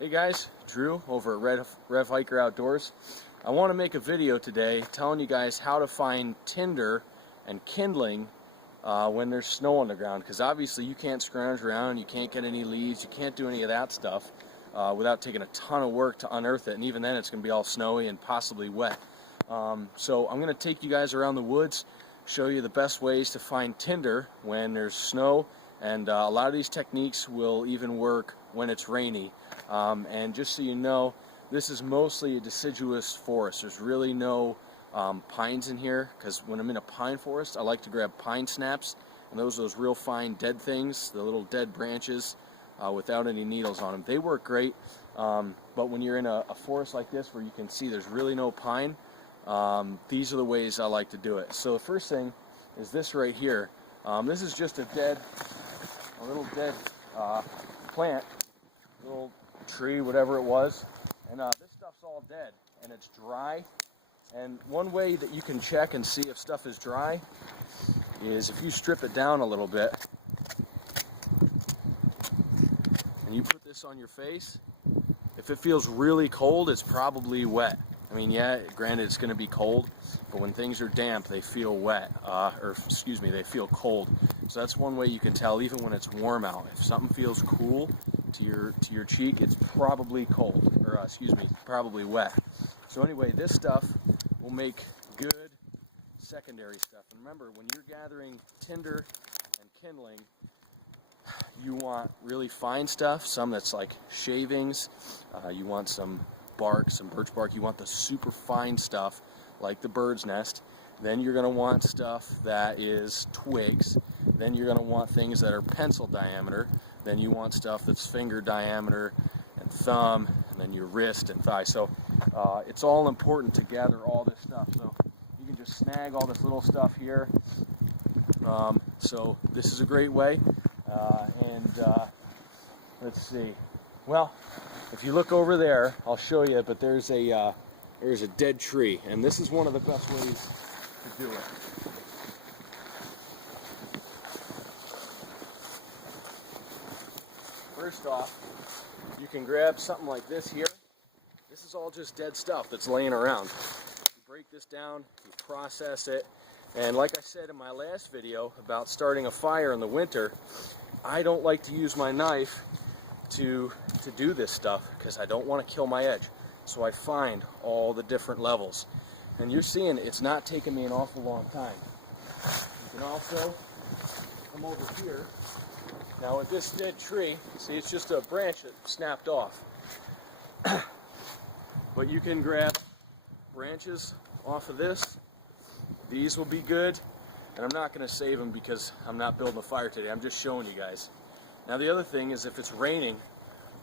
Hey guys, Drew over at Rev Hiker Outdoors. I want to make a video today telling you guys how to find tinder and kindling when there's snow on the ground, because obviously you can't scrounge around, you can't get any leaves, you can't do any of that stuff without taking a ton of work to unearth it, and even then it's going to be all snowy and possibly wet. So I'm going to take you guys around the woods, show you the best ways to find tinder when there's snow, and a lot of these techniques will even work when it's rainy. And just so you know, this is mostly a deciduous forest. There's really no pines in here, because when I'm in a pine forest, I like to grab pine snaps, and those real fine dead things, the little dead branches without any needles on them. They work great, but when you're in a forest like this where you can see there's really no pine, these are the ways I like to do it. So the first thing is this right here. This is just a little dead plant, little tree, whatever it was, and this stuff's all dead and it's dry. And one way that you can check and see if stuff is dry is if you strip it down a little bit and you put this on your face. If it feels really cold, it's probably wet. I mean, yeah, granted it's going to be cold, but when things are damp, they feel wet, they feel cold. So that's one way you can tell, even when it's warm out. If something feels cool to your cheek, it's probably cold, or probably wet. So anyway, this stuff will make good secondary stuff. And remember, when you're gathering tinder and kindling, you want really fine stuff, some that's like shavings, you want some bark, some birch bark, you want the super fine stuff like the bird's nest. Then you're going to want stuff that is twigs. Then you're going to want things that are pencil diameter. Then you want stuff that's finger diameter and thumb, and then your wrist and thigh. So it's all important to gather all this stuff. So you can just snag all this little stuff here. So this is a great way. Let's see. Well, if you look over there, I'll show you, but there's a dead tree, and this is one of the best ways to do it. First off, you can grab something like this here. This is all just dead stuff that's laying around. You break this down, you process it, and like I said in my last video about starting a fire in the winter, I don't like to use my knife to do this stuff because I don't want to kill my edge. So I find all the different levels. And you're seeing it's not taking me an awful long time. You can also come over here. Now with this dead tree, see, it's just a branch that snapped off. But you can grab branches off of this. These will be good. And I'm not going to save them because I'm not building a fire today. I'm just showing you guys. Now the other thing is, if it's raining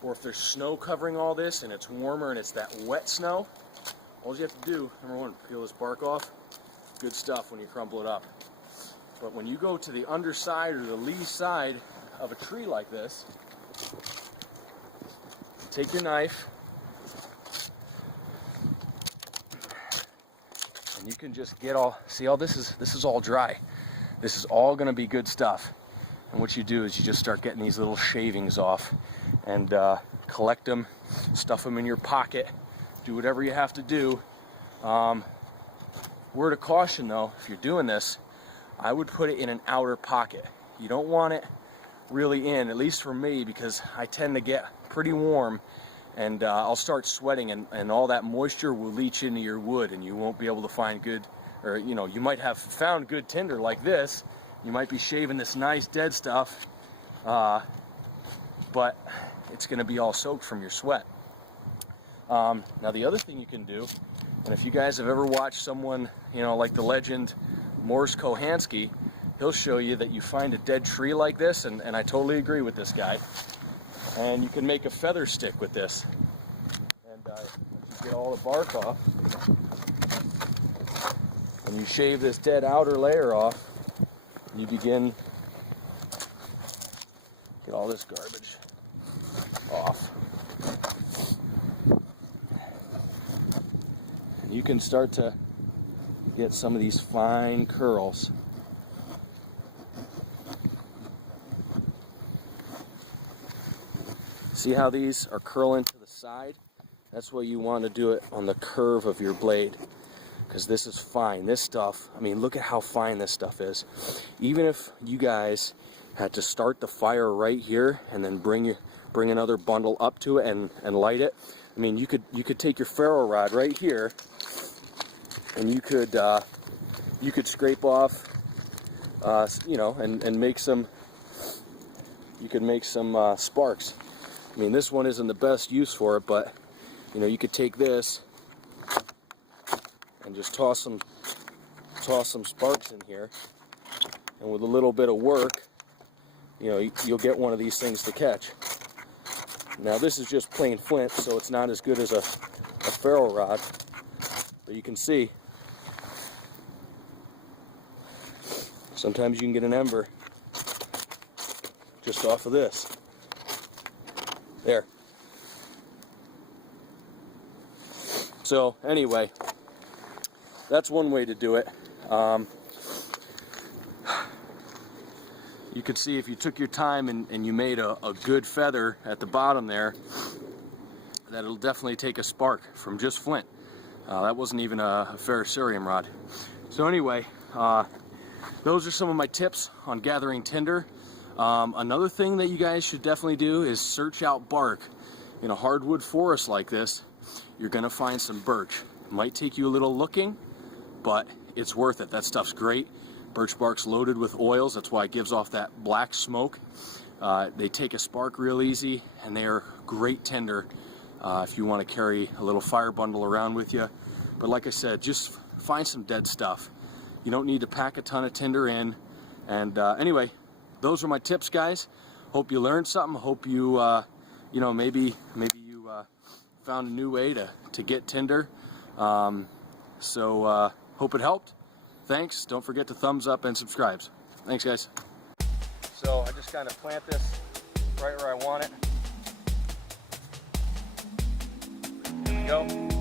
or if there's snow covering all this and it's warmer and it's that wet snow, all you have to do, number one, peel this bark off. Good stuff when you crumple it up. But when you go to the underside or the lee side of a tree like this, take your knife and you can just get all, see, all this is all dry. This is all going to be good stuff. And what you do is you just start getting these little shavings off and collect them, stuff them in your pocket, do whatever you have to do. Word of caution though, if you're doing this, I would put it in an outer pocket. You don't want it really in, at least for me, because I tend to get pretty warm and I'll start sweating, and all that moisture will leach into your wood and you won't be able to find good, or you might have found good tinder like this. You might be shaving this nice dead stuff, but it's going to be all soaked from your sweat. Now the other thing you can do, and if you guys have ever watched someone, like the legend Morris Kohansky, he'll show you that you find a dead tree like this, and I totally agree with this guy, and you can make a feather stick with this. And you get all the bark off, and you shave this dead outer layer off, you begin get all this garbage off. And you can start to get some of these fine curls. See how these are curling to the side, that's why you want to do it on the curve of your blade, because this is fine. This stuff, I mean, look at how fine this stuff is. Even if you guys had to start the fire right here and then bring another bundle up to it and light it, I mean, you could take your ferro rod right here and you could scrape off, you know, and make some. You could make some sparks. I mean, this one isn't the best use for it, but you know, you could take this and just toss some sparks in here, and with a little bit of work, you know, you'll get one of these things to catch. Now this is just plain flint, so it's not as good as a ferro rod, but you can see sometimes you can get an ember just off of this. There. So anyway, that's one way to do it. You could see if you took your time and you made a good feather at the bottom there, that it'll definitely take a spark from just flint. That wasn't even a ferrocerium rod. So anyway, those are some of my tips on gathering tinder. Another thing that you guys should definitely do is search out bark. In a hardwood forest like this, you're gonna find some birch. It might take you a little looking, but it's worth it. That stuff's great. Birch bark's loaded with oils, that's why it gives off that black smoke. They take a spark real easy, and they are great tinder if you want to carry a little fire bundle around with you. But like I said, just find some dead stuff. You don't need to pack a ton of tinder in. And anyway, those are my tips, guys. Hope you learned something. Hope you, you know, maybe you found a new way to get tinder. So hope it helped. Thanks. Don't forget to thumbs up and subscribe. Thanks, guys. So I just kind of plant this right where I want it. There you go.